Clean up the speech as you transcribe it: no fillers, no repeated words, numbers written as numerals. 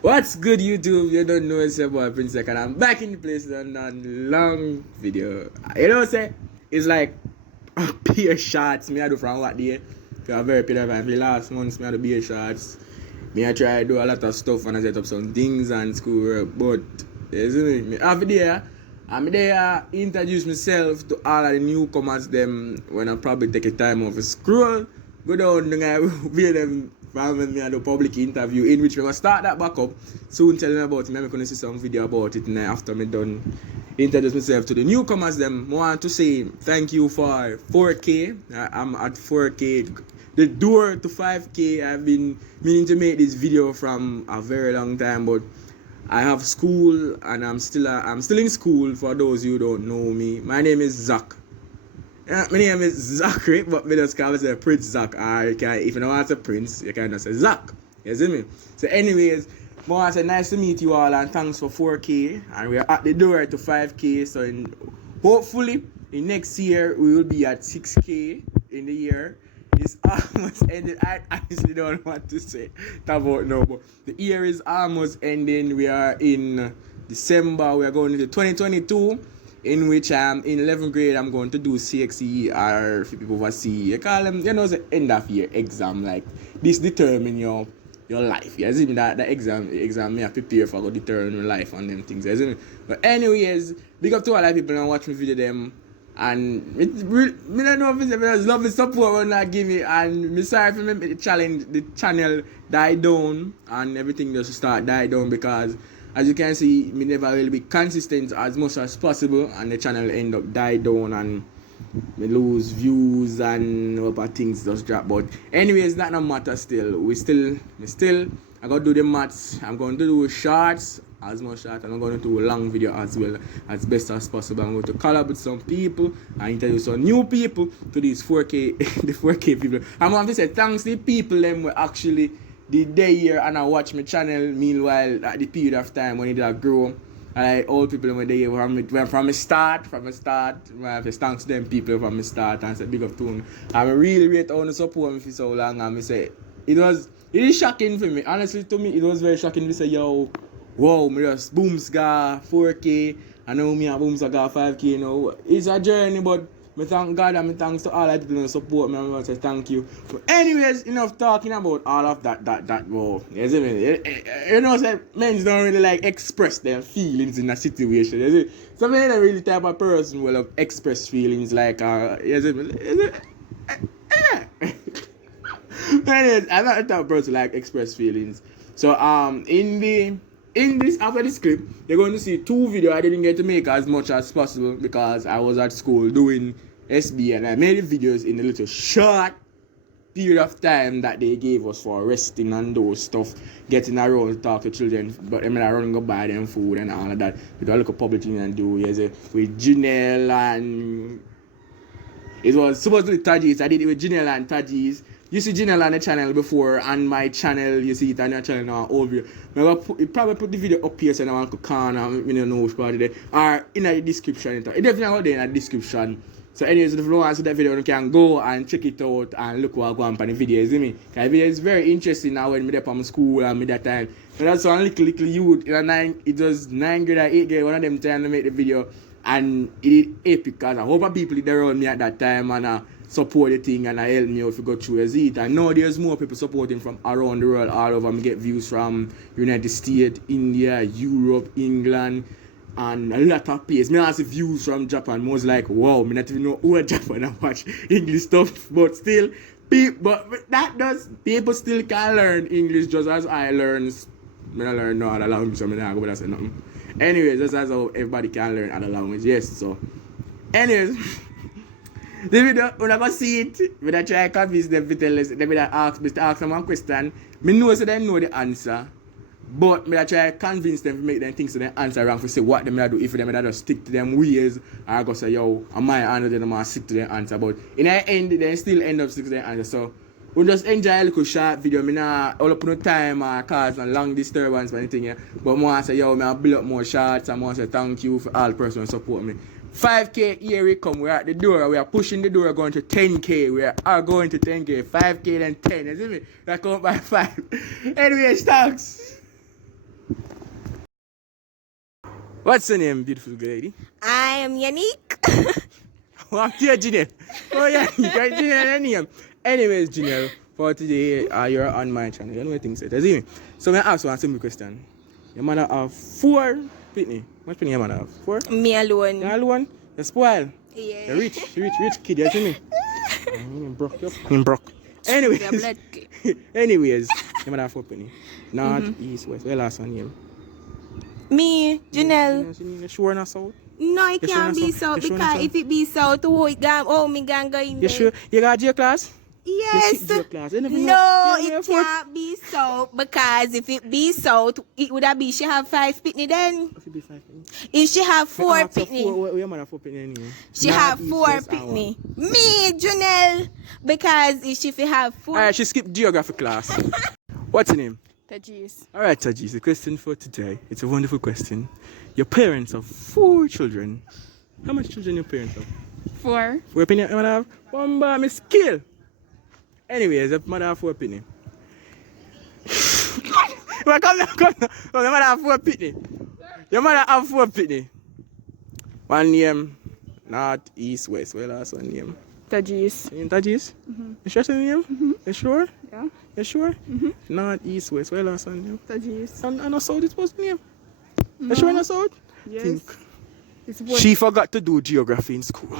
What's good, YouTube? You don't know it's your boy Prince and I'm back in the place with a long video. You know what I'm saying? It's like a beer shots me I do from what day. For a very period of time. For the last months me I do beer shots. Me I try to do a lot of stuff and I set up some things and school work. But you see me half there. I'm there introduce myself to all of the newcomers them when I probably take a time off a scroll. Go down there via them from me and the public interview in which we gonna start that back up. Soon telling about it. Maybe gonna see some video about it and after me done introduce myself to the newcomers them. I want to say thank you for 4K. I'm at 4K. The door to 5K. I've been meaning to make this video from a very long time, but I have school and I'm still in school. For those who don't know me, my name is Zach. My name is Zachary, but me just call myself Prince Zach. Or you can, if you don't want to say Prince, you can just say Zach. You see me? So anyways, I want to say nice to meet you all and thanks for 4K. And we are at the door to 5K. So hopefully in next year we will be at 6K in the year. It's almost ended. I honestly don't want to say that about now, but the year is almost ending. We are in December. We are going into 2022. In which I'm in 11th grade, I'm going to do CXE or for people who see, you call them, it's the end of year exam. Like, this determine your life. You see me? That exam me have to prepare for, go determine your life and them things. You see me? But anyways, big up to all the people and watch me video them. And me don't know if it's love and support when I give me. And me sorry for me the channel die down and everything just start die down because as you can see, me never really be consistent as much as possible and the channel end up die down and me lose views and other things just drop. But anyways, that no matter still. I gotta do the maths. I'm going to do shorts as much short and I'm going to do a long video as well as best as possible. I'm going to collab with some people and introduce some new people to these 4K the 4K people. I'm going to say thanks to the people them were actually did they here and I watch my channel meanwhile at the period of time when it did grow. And like old people when they from the start, I have to thank them people from the start and say big up to them. I really rate how they support me for so long and I say it is shocking for me. Honestly to me it was very shocking to say yo, wow, me just booms got 4K and now me and booms got 5K now. It's a journey but me thank God and me thanks to all the people who support me and I want to say thank you. But anyways, enough talking about all of that wow. You see me? You know say men don't really like express their feelings in a situation. You see? So me ain't really type of person who will express feelings like you see me? Anyways, I'm not the type of person like express feelings. So in this after this clip, you're going to see two videos I didn't get to make as much as possible because I was at school doing SB and I made the videos in a little short period of time that they gave us for resting and those stuff, getting around to talk to children, but I mean I run go buy them food and all of that. We do a little public thing and do with Janelle and it was supposedly Tajis. I did it with Janelle and Tajis. You see Janelle on the channel before, and my channel, you see it on your channel now over here. You probably put the video up here so I want to corner, you know which part there. Or in the description. It definitely out there in the description. So anyways, if you want to see that video, you can go and check it out and look what I go on the video, you see me? Because the video is very interesting now when I'm from school and me that time. But that's one little youth, it was 9 grade or 8 grade, one of them trying to make the video. And it is epic because I hope people there around me at that time and support the thing and help me out to go through it. And now there's more people supporting from around the world, all over. Me get views from United States, India, Europe, England, and a lot of places. Me also views from Japan. Most like, wow, me not even know who Japan I watch English stuff, but still, people still can learn English just as I learn. I learn no other language, so I don't go but I say nothing. Anyways, that's how everybody can learn other language. Yes, so. Anyways, the video, when I go see it, when I try to convince them to tell us, they will ask them one question. I know so they know the answer, but I try to convince them to make them think so they answer wrong for say what they do if they just stick to them ways. I go say, yo, I might answer them, I stick to their answer. But in the end, they still end up sticking to their answer. So, we just enjoy a little short video. I not all up no time or cause and long disturbance or anything. Yeah. But I want to say, yo, I build up more shots and I want to say thank you for all persons who support me. 5K here we come. We're at the door. We are pushing the door going to 10K. We are going to 10K. 5K then 10. You see me? That come by 5. Anyways, thanks. What's your name, beautiful lady? I am Unique. Oh, I'm here, Janelle. Oh, yeah, you got Janelle name. Anyways, Janelle, for today, you're on my channel. You know what things say. You see me? So, I ask you a simple question. Your mother have 4 pitney. How much pitney your mother have? 4? Me alone. You alone? You spoil. Yeah. You're rich kid, you see me? I'm broke. Anyways, anyways, your mother have 4 pitney. North, east, west. Where last one name? Me, Janelle. You sure not south? No, it can't be south because if it be south, me can go in You there. sure? You got J class? Yes. J class. You never know. No, You it can't be south because if it be south, it would have been she have 5 pitney then. If it be 5 pitney. If she have 4 pitney. Where your mother 4 pitney anyway? She have 4 pitney. Me, Janelle. Because if she have 4. Alright, she skipped geography class. What's your name? Tajis. Alright, Tajis, the question for today. It's a wonderful question. Your parents have 4 children. How much children your parents have? 4. 4 penny your mother have? Bomba, me skill. Anyways, your mother have 4 penny. Well, come now. Oh, your mother have 4 penny. Your mother have 4 penny. One name, north, east, west. Where last one name? Tajis. In Tajis? You sure it's your name? You sure? Yeah. You sure? North, east, west. Where last one name? Tajis. And I south it was the name. You sure in the south? Yes. Think. She forgot to do geography in school.